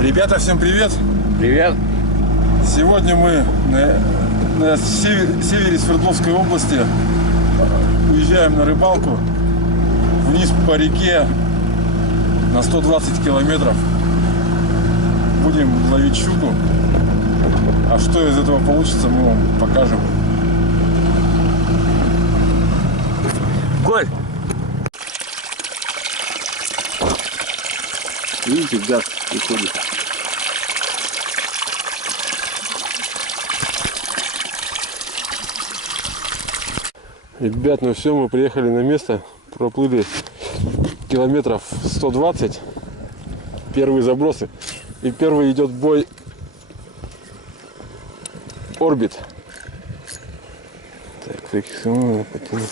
Ребята, всем привет! Привет! Сегодня мы на севере Свердловской области уезжаем на рыбалку вниз по реке на 120 километров. Будем ловить щуку. А что из этого получится, мы вам покажем. Коль! Видите, газ приходит. Ребят, ну все, мы приехали на место, проплыли километров 120, первые забросы, и первый идет бой Орбит. Так, фиксирую, потяну.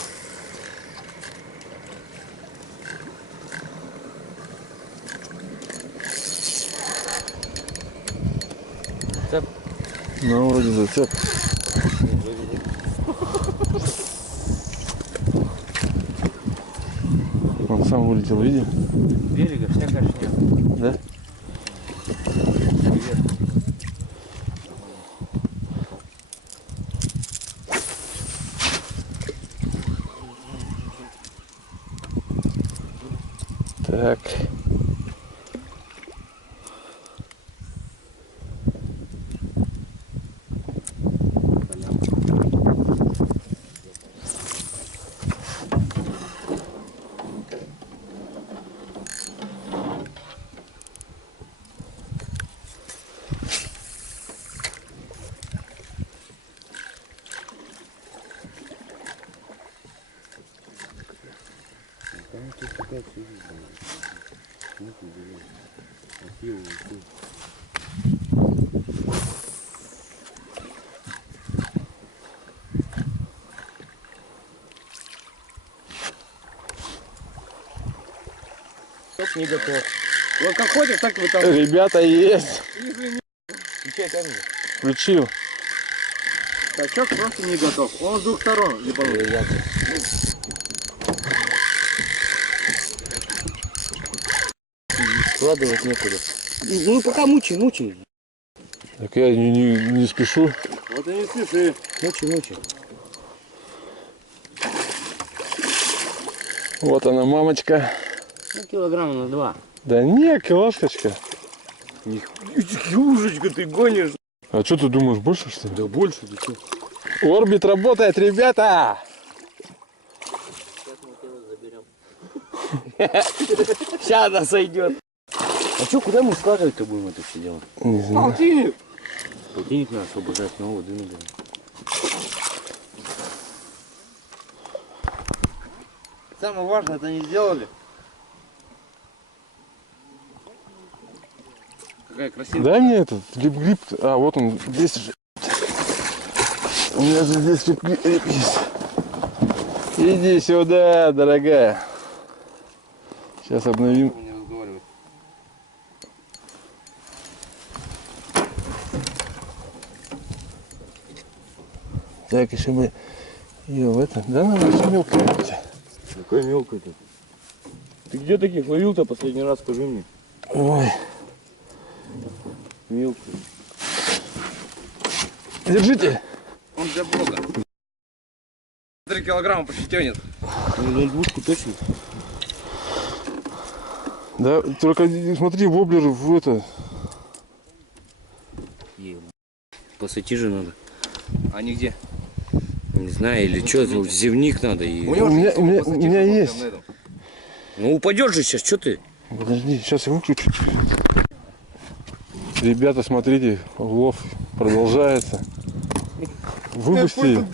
Зацеп? Ну, вроде зацеп. Он сам вылетел, видишь? Берега вся кашня. Да? Так. Не готов. Вот как ходит, так вы там. Ребята, есть. Включай камеру. Включил. Качок просто не готов. Он с двух сторон не получится. Складывать некуда. Ну пока мучай. Так я не спешу. Вот и не спеши. Мучай. Вот она, мамочка. Ну, килограмма на 2. Да не, килошечка. Южечка, ты гонишь. А что ты думаешь, больше что ли? Да больше, ты что? Орбит работает, ребята! Сейчас мы тебя заберем. Сейчас она сойдет. А что, куда мы складывать-то будем это все дело? Не знаю. Полтинник! Полтинник надо освобождать, нового двигателя. Самое важное, это не сделали. Какая красивая. Дай мне этот лип-грип. А, вот он здесь же. У меня же здесь лип-грип есть. Иди сюда, дорогая. Сейчас обновим. Не разговаривать. Так, еще мы ее в это. Да, она все мелкая. Какой мелкий-то? Ты где таких ловил-то последний раз, скажи мне? Ой. Мелкий. Держите. Он для блога. 3 килограмма почти тянет. Ну, двушку точно. Да, только смотри, воблер в это. Посвети же надо. А не где? Не знаю, или что, зевник надо. И... У меня есть. Ну упадешь же сейчас, что ты? Подожди, сейчас я выключу. Ребята, смотрите, улов продолжается. Выпусти.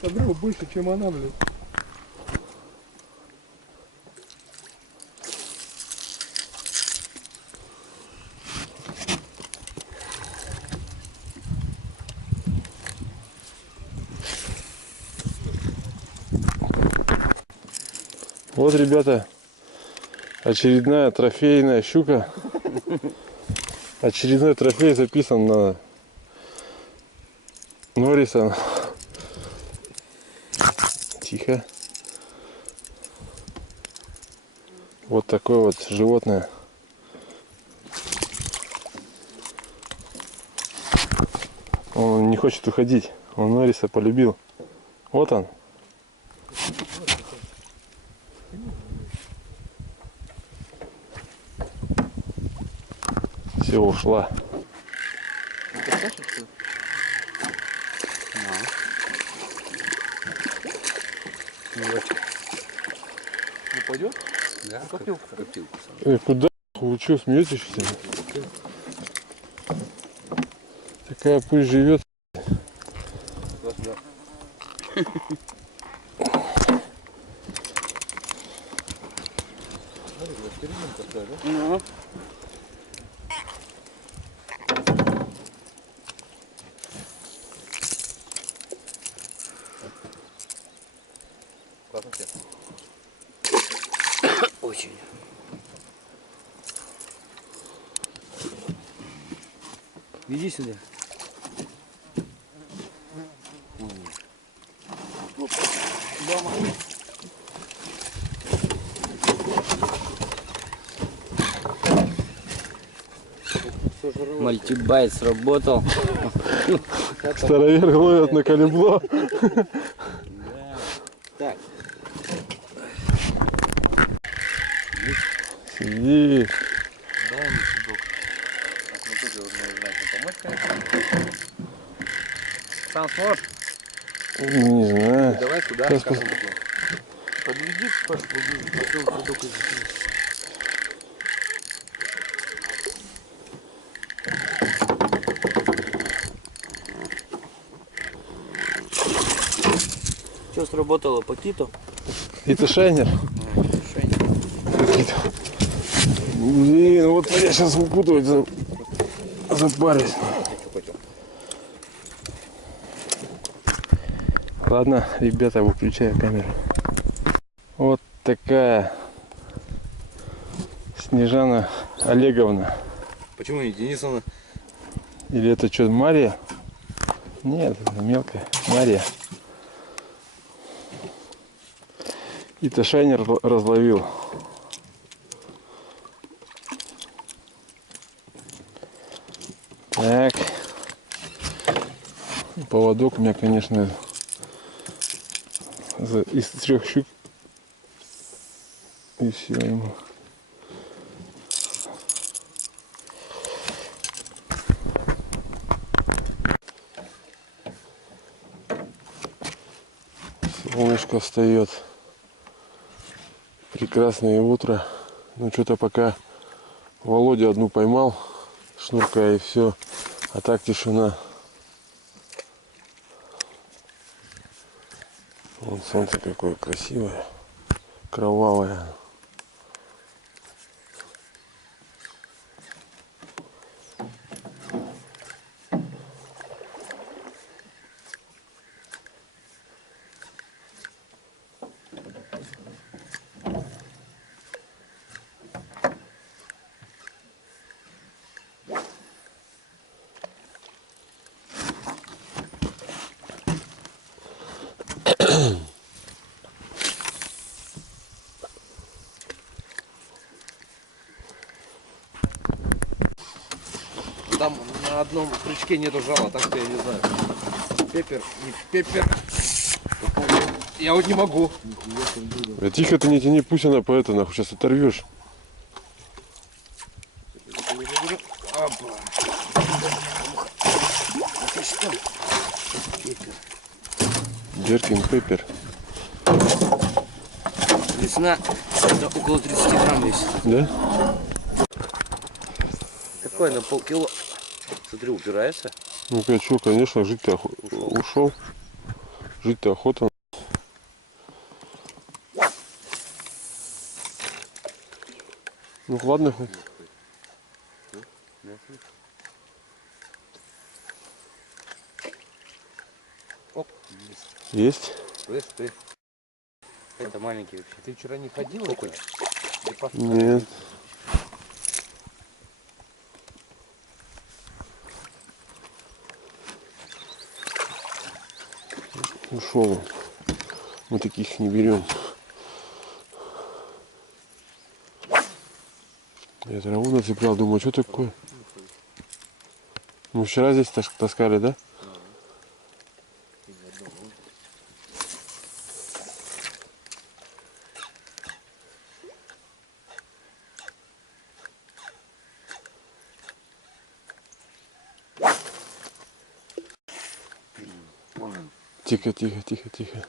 Подрыва больше, чем она, блядь. Вот, ребята, очередная трофейная щука. Очередной трофей записан на Норриса. Тихо. Вот такое вот животное. Он не хочет уходить. Он Норриса полюбил. Вот он. Все, ушла. Не пойдет? Да, Копилку. копилку. Куда? Вы что, смеетесь? Что ли? Такая пусть живет. Ну. Очень. Иди сюда. Мультибайт сработал. Староверы ловят на калибло. Так. Сиди. Дай ему судок. Так, мы тоже уже знаем, помочь, конечно. Сам сможешь? Не знаю. Давай туда. Сейчас как он такой? Подведи, Паш, потом судок изучи. Что сработало? Пакито? Это шайнер. Блин, вот я сейчас укутывать запарюсь. Ладно, ребята, выключаю камеру. Вот такая Снежана Олеговна. Почему не Денисовна? Или это что, Мария? Нет, это мелкая. Мария. И-то шайнер разловил. Так. Поводок у меня, конечно, из 3 щук. И все ему. Солнышко встает. Прекрасное утро. Ну что-то пока Володя одну поймал, шнурка, и все. А так тишина. Вон солнце какое красивое, кровавое. Там на одном крючке нету жала, так что я не знаю. Пеппер, не пеппер. Я вот не могу. Тихо ты не тяни, пусть она по это нахуй сейчас оторвешь. Опа. Беркин Пеппер. Весна это около 30 грамм весит. Да? Какой на полкило? Смотри, упирается. Ну-ка, что, конечно, жить-то ушел. Жить-то охота. Ну ладно хоть. Оп. Есть? Слышь, ты Это маленький вообще. Ты вчера не ходил? Окунь. Нет. Ушел он. Мы таких не берем. Я траву нацеплял, думаю, что такое? Мы вчера здесь таскали, да? Тихо, тихо, тихо, тихо.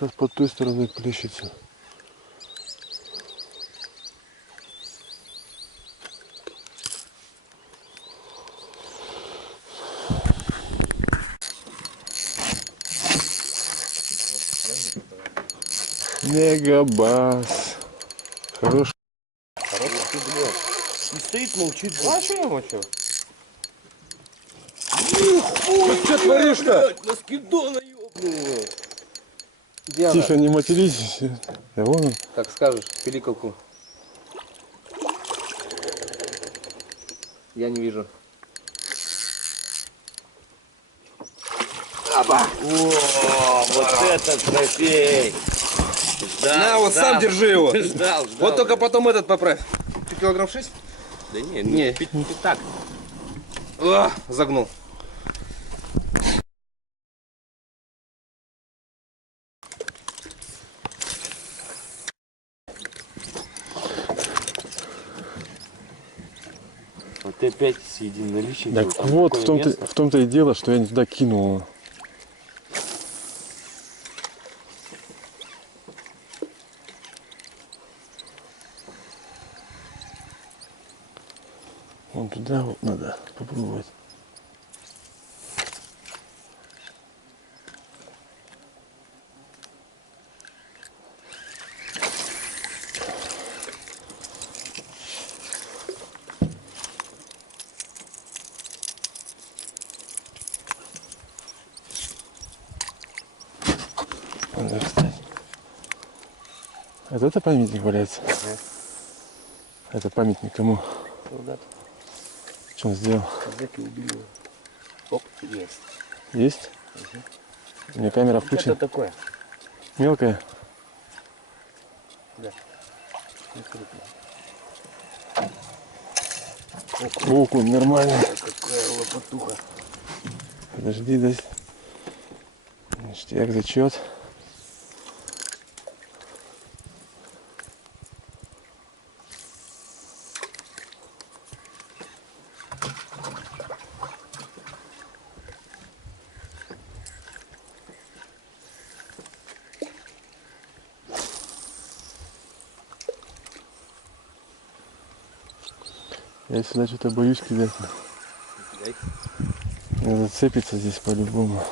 Сейчас под той стороной плещется. Мегабас. Хороший. Не стоит, молчит. А что я молчу? Что творишь-то? Москидона ёбнула. Тихо, не материтесь. Да вон он. Как скажешь, пиликалку. Я не вижу. О, вот это трофей. На, вот сам держи его. Ждал. Вот только потом этот поправь. Ты килограмм 6? Да не, Не. так. О, загнул. Вот ты опять с единоличием. Так вот, в том-то и дело, что я не туда кинул. Вон туда вот надо попробовать. Надо встать. Это памятник валяется? Ага. Это памятник кому? Солдат. Что он сделал? Казаки убили. Оп, есть. Есть? У меня камера включена. Это такое? Мелкая? Да. Не крупно. Окунь, нормально. Какая лопатуха. Подожди, дай. Ништяк, зачет. Я сюда что-то боюсь кидать. Кидай. Не зацепится здесь по-любому.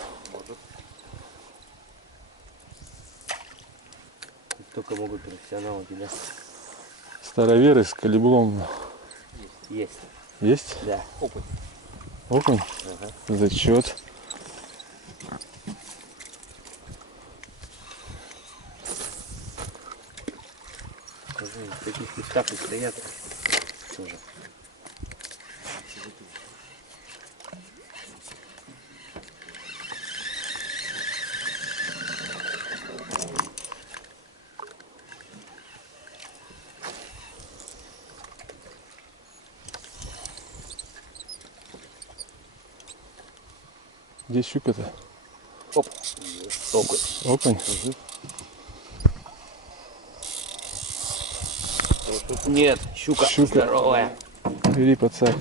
Только могут профессионалы кидать. Староверы с калиблом. Есть. Есть? Да. Опыт. Окунь? Ага. Зачет. В таких местах и стоят тоже. Где щука-то? Оп. Окунь. Окунь? Нет, щука, Щука. здоровая. Бери, пацак.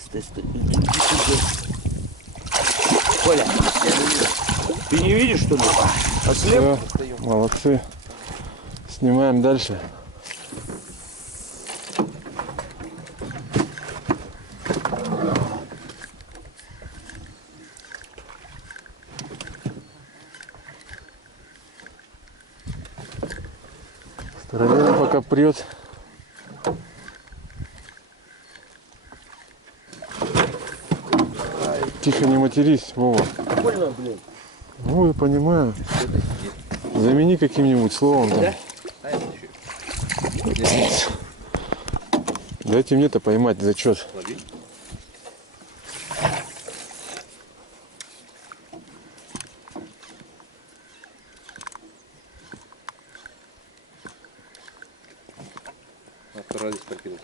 Стой. Коля, ты не видишь, что ли? Ослеп? Все, молодцы. Снимаем дальше. Ветровка прет. Тихо, не матерись, Вова. Больно, блин. Ну, я понимаю. Замени каким-нибудь словом там. Да, это еще. Дайте мне-то поймать зачет. Лови. А второй здесь покинуть.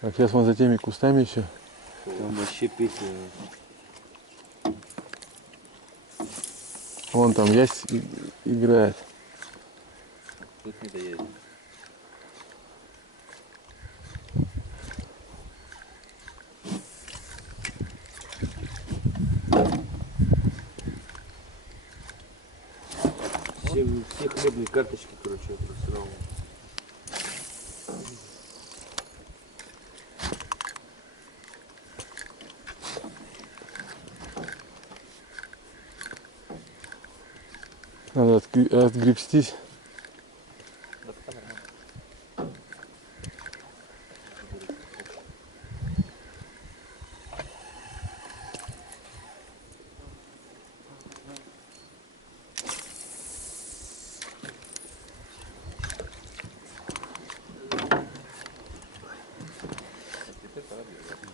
Так, сейчас вон за теми кустами еще. Там вообще песня. Вон там ясь играет. Тут не доедет. Все хлебные карточки, короче, я просрал. Надо отгребстись.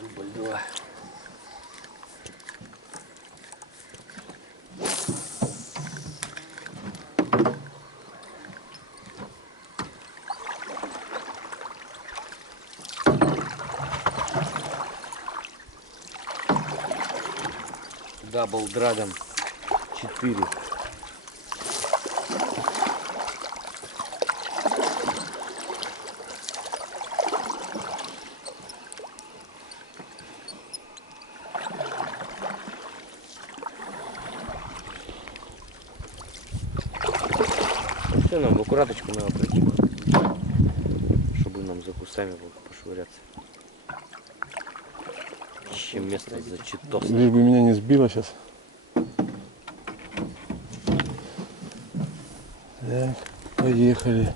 Дубль 2. Дабл Драгон 4. Все, нам в аккураточку надо пройти, чтобы нам за кустами было пошвыряться. Ищем место за читос. Лишь бы меня не сбило сейчас. Так, поехали.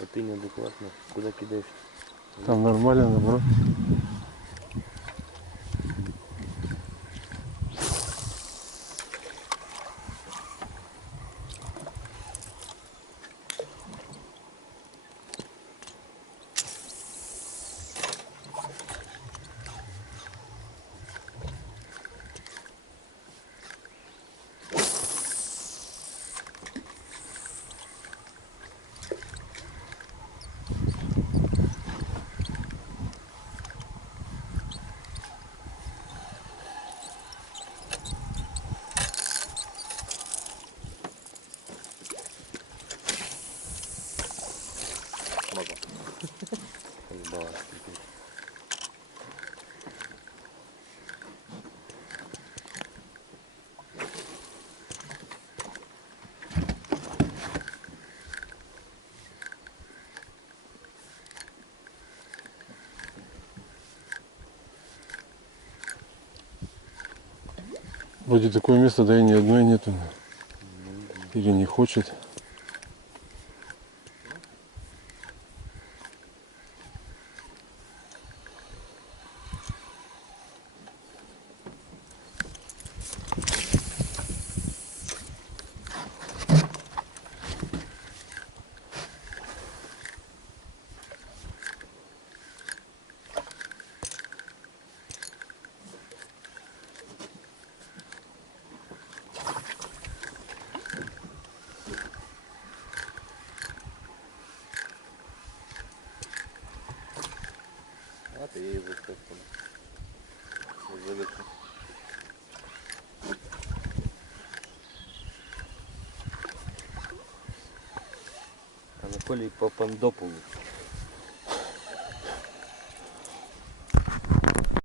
А ты неадекватно. Куда кидаешь? Там нормально, наоборот. Ебало. Вроде такое место, да и ни одной нету. Или не хочет. А ты ей выскочил. Залетел. Анатолий Папандополу.